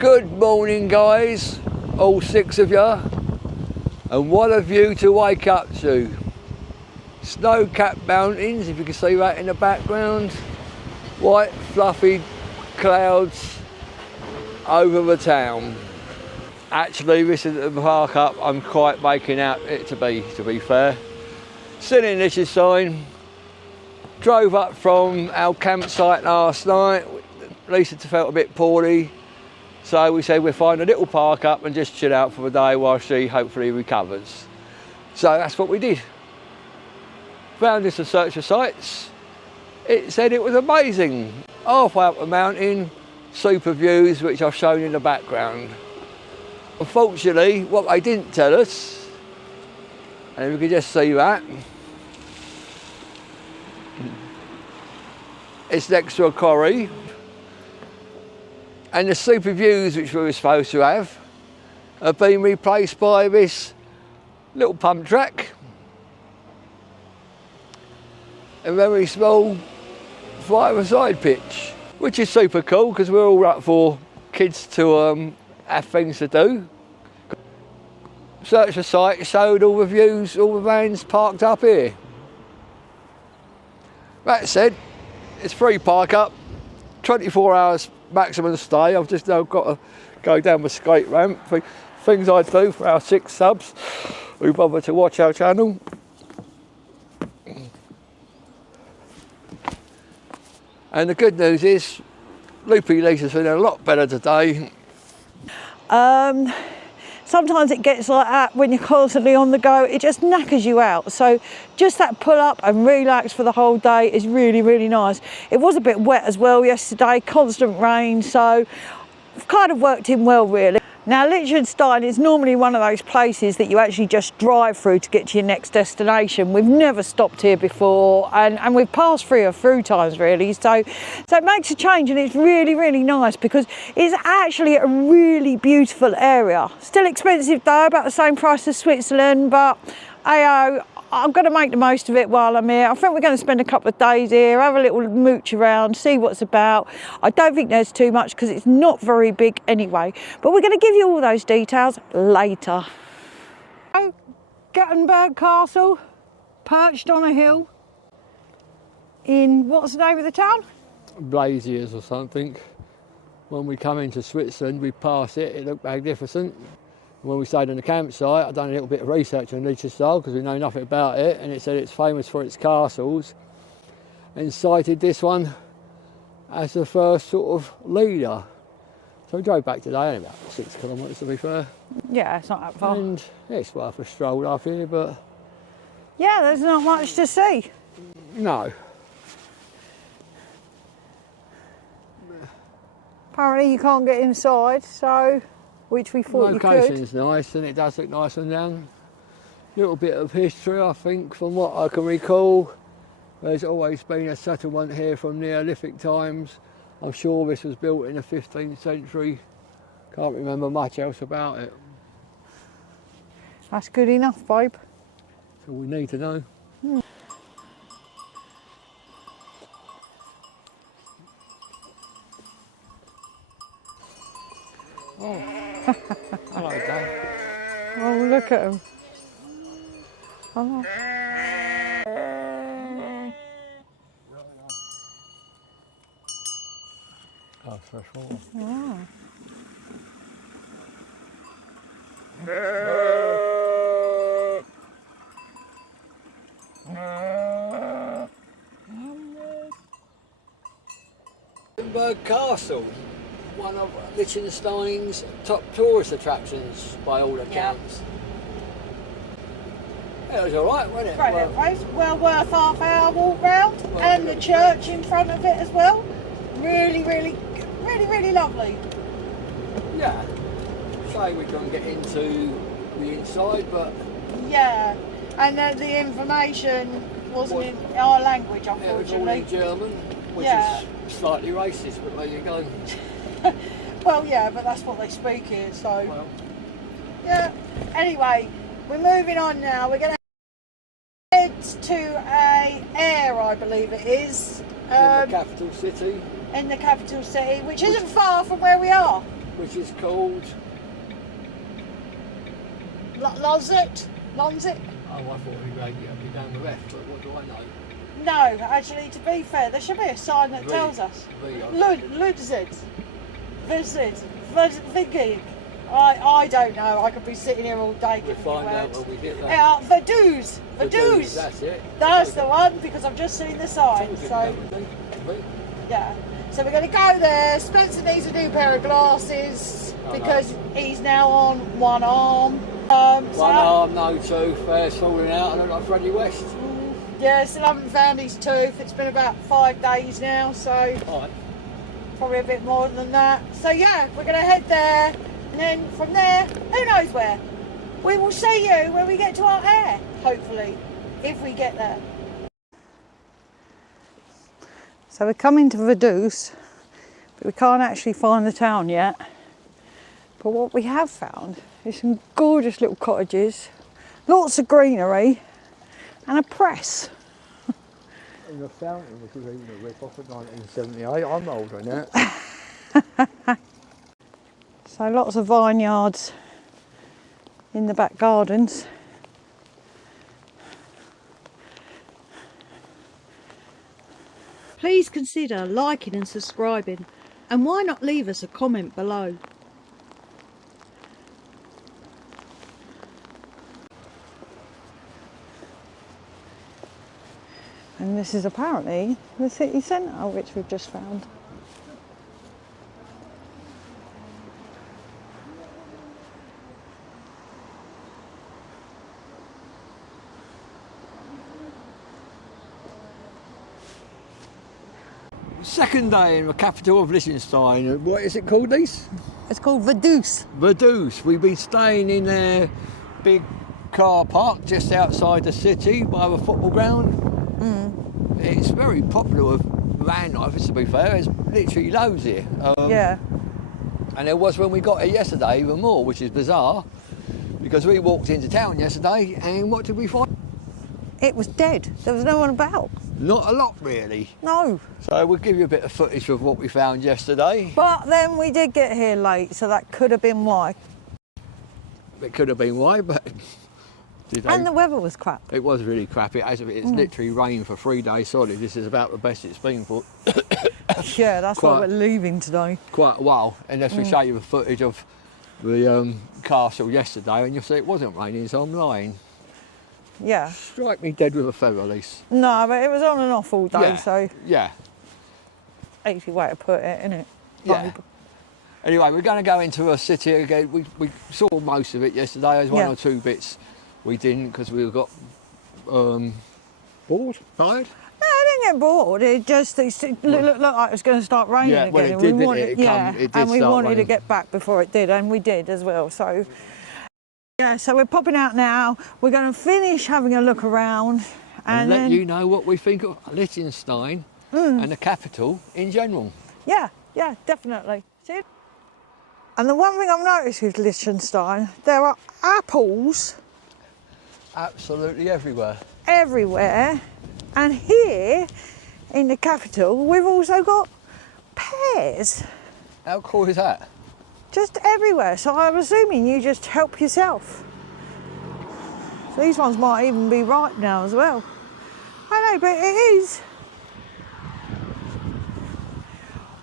Good morning, guys, all 6 of you, and what a view to wake up to. Snow-capped mountains, if you can see that in the background, white fluffy clouds over the town. Actually, this is the park up I'm quite making out it to be fair. Still in Liechtenstein, drove up from our campsite last night. Lisa felt a bit poorly, so we said we'll find a little park up and just chill out for the day while she hopefully recovers. So that's what we did. Found this to search for sites. It said it was amazing. Halfway up the mountain, super views which I've shown in the background. Unfortunately, what they didn't tell us, and we can just see that, it's next to a quarry, and the super views which we were supposed to have been replaced by this little pump track, a very small 5-a-side pitch, which is super cool because we're all up for kids to have things to do. Search the site showed all the views, all the vans parked up here. That said, it's free park up, 24 hours maximum stay. I've just now got to go down the skate ramp. Things I do for our 6 subs who bother to watch our channel. And the good news is, Loopy Lisa's feeling a lot better today. Sometimes it gets like that when you're constantly on the go, it just knackers you out. So just that pull up and relax for the whole day is really, really nice. It was a bit wet as well yesterday, constant rain, so I've kind of worked in well really. Now Liechenstein is normally one of those places that you actually just drive through to get to your next destination. We've never stopped here before and we've passed through a few times really, so it makes a change, and it's really, really nice because it's actually a really beautiful area. Still expensive though, about the same price as Switzerland, but I'm going to make the most of it while I'm here. I think we're going to spend a couple of days here, have a little mooch around, see what's about. I don't think there's too much because it's not very big anyway, but we're going to give you all those details later. Guttenburg Castle, perched on a hill in, what's the name of the town? Blaziers or something. When we come into Switzerland, we pass it, it looked magnificent. When we stayed in the campsite, I've done a little bit of research on Liechtenstein because we know nothing about it, and it said it's famous for its castles, and cited this one as the first sort of leader. So we drove back today, only about 6 kilometres to be fair. Yeah, it's not that far. And it's worth a stroll up here, but... yeah, there's not much to see. No. Apparently you can't get inside, so... which we thought you could. Location's nice, and it does look nice and down. Little bit of history, I think, from what I can recall. There's always been a settlement here from Neolithic times. I'm sure this was built in the 15th century. Can't remember much else about it. That's good enough, babe. That's all we need to know. Oh. Hello, Dad. Oh, look at him. Oh. Oh, fresh water. Oh. Guttenburg Castle, one of Liechtenstein's top tourist attractions by all accounts. Yeah, it was alright, wasn't it? Great little place, well worth half-hour walk round, and the church in front of it as well. Really, really, really, really lovely. Yeah. Shame we couldn't get into the inside, but... yeah, and the information wasn't in our language, it was all unfortunately. in German, which is slightly racist, but there you go. Well, yeah, but that's what they speak here, so... well. Yeah, anyway, we're moving on now. We're going to head to a Air, I believe it is. In the capital city. In the capital city, which isn't far from where we are. which is called... Lonzit? Oh, I thought we were down the left, but what do I know? No, actually, to be fair, there should be a sign that tells us. Ludzit. Visit. Vigig. I don't know. I could be sitting here all day We'll giving find you out words. when we get there. Yeah, Vaduz. Vaduz. That's it. That's the one, because I've just seen the sign. So, yeah. So we're going to go there. Spencer needs a new pair of glasses because he's now on one arm. One arm, no tooth, hair's falling out. I look like Freddie West. Yeah, still haven't found his tooth. It's been about 5 days now, so probably a bit more than that. So yeah, we're going to head there, and then from there, who knows where. We will see you when we get to our air, hopefully, if we get there. So we're coming to Vaduz, but we can't actually find the town yet. But what we have found is some gorgeous little cottages, lots of greenery, and a press. And the fountain, which was even a rip-off of 1978. I'm older than that. So lots of vineyards in the back gardens. Please consider liking and subscribing, and why not leave us a comment below. And this is apparently the city centre, which we've just found. Second day in the capital of Liechtenstein. What is it called, Lise? It's called Vaduz. Vaduz. We've been staying in a big car park just outside the city by the football ground. It's very popular with Vanlife, to be fair. There's literally loads here. Yeah. And there was when we got here yesterday, even more, which is bizarre, because we walked into town yesterday, and what did we find? It was dead. There was no one about. Not a lot, really. No. So we'll give you a bit of footage of what we found yesterday. But then we did get here late, so that could have been why. It could have been why, but... And the weather was crap. It was really crap. It's literally rained for 3 days solid. This is about the best it's been for Yeah, that's why we're leaving today. quite a while. Unless we show you the footage of the castle yesterday, and you'll see it wasn't raining, so I'm lying. Yeah. Strike me dead with a feather, Lise. No, but it was on and off all day, Yeah. so Yeah. easy way to put it, isn't it? Yeah. Anyway, we're going to go into a city again. We saw most of it yesterday. There's one or two bits we didn't because we got bored, tired. No, I didn't get bored. It just looked like it was going to start raining again. Well, it did, didn't it? It did and we start wanted to raining. get back before it did, and we did as well. So, yeah, so we're popping out now. We're going to finish having a look around, And then let you know what we think of Liechtenstein and the capital in general. Yeah, definitely. See? And the one thing I've noticed with Liechtenstein, there are apples Absolutely everywhere. everywhere, and here in the capital we've also got pears How cool is that? just everywhere, so I'm assuming you just help yourself. So these ones might even be ripe now as well. I know, but it is.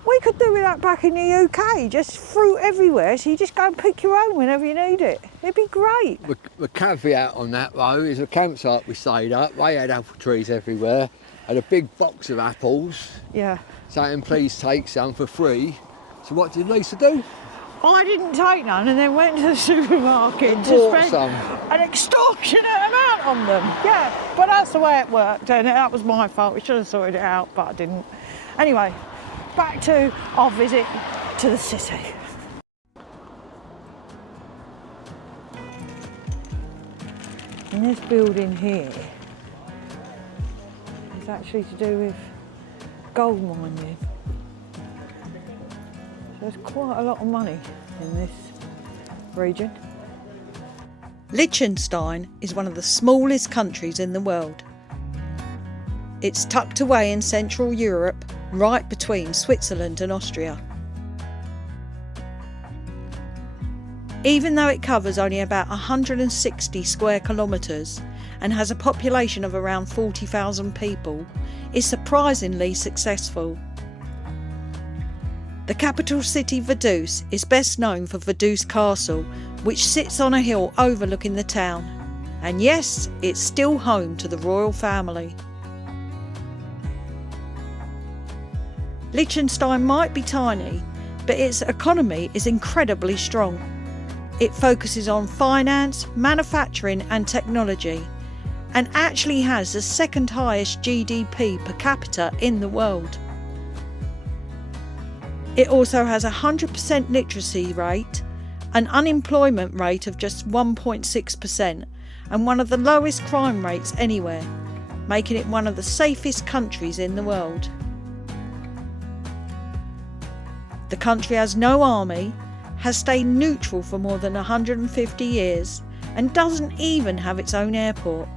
We could do with that back in the UK, just fruit everywhere, so you just go and pick your own whenever you need it. It'd be great. The caveat on that though is the campsite we stayed at, they had apple trees everywhere, had a big box of apples, Yeah. saying please take some for free. So what did Lisa do? I didn't take none and then went to the supermarket to Bought spend some. an extortionate amount on them. Yeah, but that's the way it worked, and that was my fault. We should have sorted it out, but I didn't. Anyway, back to our visit to the city. And this building here is actually to do with gold mining. There's quite a lot of money in this region. Liechtenstein is one of the smallest countries in the world. It's tucked away in Central Europe, right between Switzerland and Austria. Even though it covers only about 160 square kilometres and has a population of around 40,000 people, is surprisingly successful. The capital city Vaduz is best known for Guttenburg Castle, which sits on a hill overlooking the town. And yes, it's still home to the royal family. Liechtenstein might be tiny, but its economy is incredibly strong. It focuses on finance, manufacturing and technology, and actually has the second highest GDP per capita in the world. It also has a 100% literacy rate, an unemployment rate of just 1.6%, and one of the lowest crime rates anywhere, making it one of the safest countries in the world. The country has no army, has stayed neutral for more than 150 years, and doesn't even have its own airport.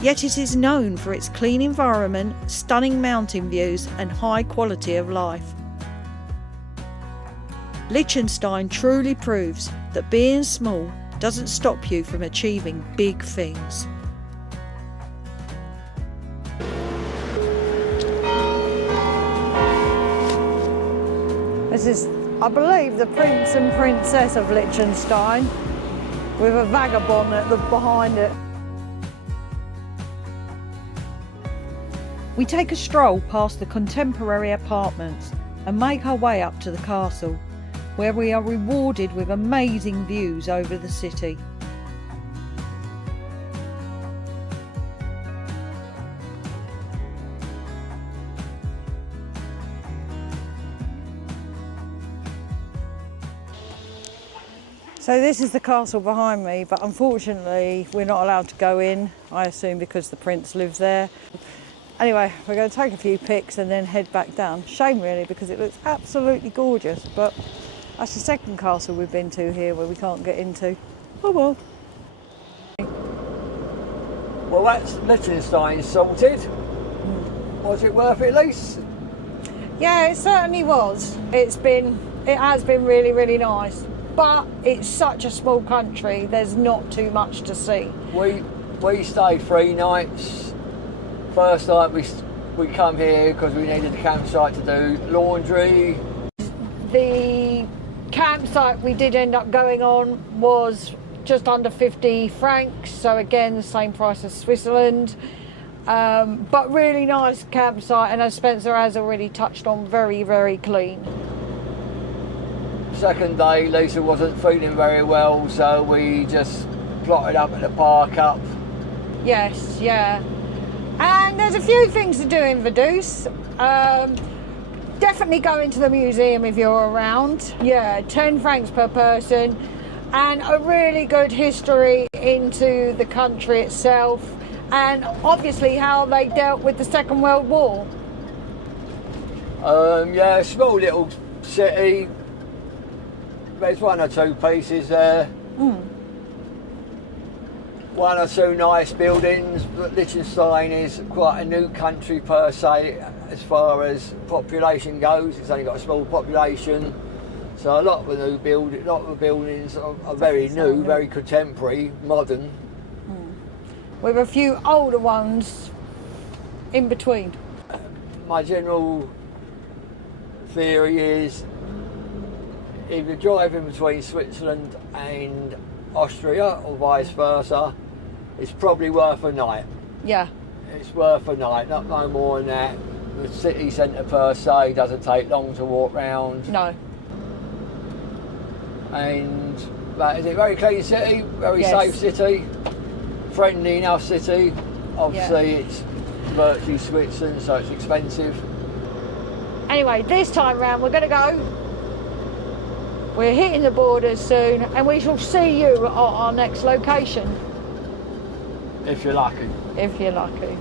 Yet it is known for its clean environment, stunning mountain views and high quality of life. Liechenstein truly proves that being small doesn't stop you from achieving big things. This is, I believe, the Prince and Princess of Liechtenstein, with a vagabond at the behind it. We take a stroll past the contemporary apartments and make our way up to the castle, where we are rewarded with amazing views over the city. So this is the castle behind me, but unfortunately we're not allowed to go in, I assume because the prince lives there. Anyway, we're going to take a few pics and then head back down. Shame really, because it looks absolutely gorgeous, but that's the second castle we've been to here where we can't get into. Oh well. Well, that's Liechtenstein sorted. Was it worth it, Lise? Yeah, it certainly was. It has been really, really nice. But it's such a small country, there's not too much to see. We stayed 3 nights. First night we come here because we needed a campsite to do laundry. The campsite we did end up going on was just under 50 francs, so again the same price as Switzerland. But really nice campsite, and as Spencer has already touched on, very, very clean. Second day, Lisa wasn't feeling very well, so we just plotted up at the park up. Yes, yeah. And there's a few things to do in Vaduz. Definitely go into the museum if you're around. Yeah, 10 francs per person. And a really good history into the country itself. And obviously how they dealt with the Second World War. Yeah, small little city. There's 1 or 2 pieces there. 1 or 2 nice buildings, but Liechtenstein is quite a new country per se as far as population goes. It's only got a small population, so a lot of the buildings are very new, very contemporary, modern. With a few older ones in between. My general theory is if you're driving between Switzerland and Austria or vice versa, it's probably worth a night. Yeah. It's worth a night, not no more than that. The city centre per se doesn't take long to walk round. No. And that is it. Very clean city, very Yes. safe city, friendly enough city. Obviously it's virtually Switzerland, so it's expensive. Anyway, this time round we're going to go. We're hitting the borders soon, and we shall see you at our next location. If you're lucky. If you're lucky.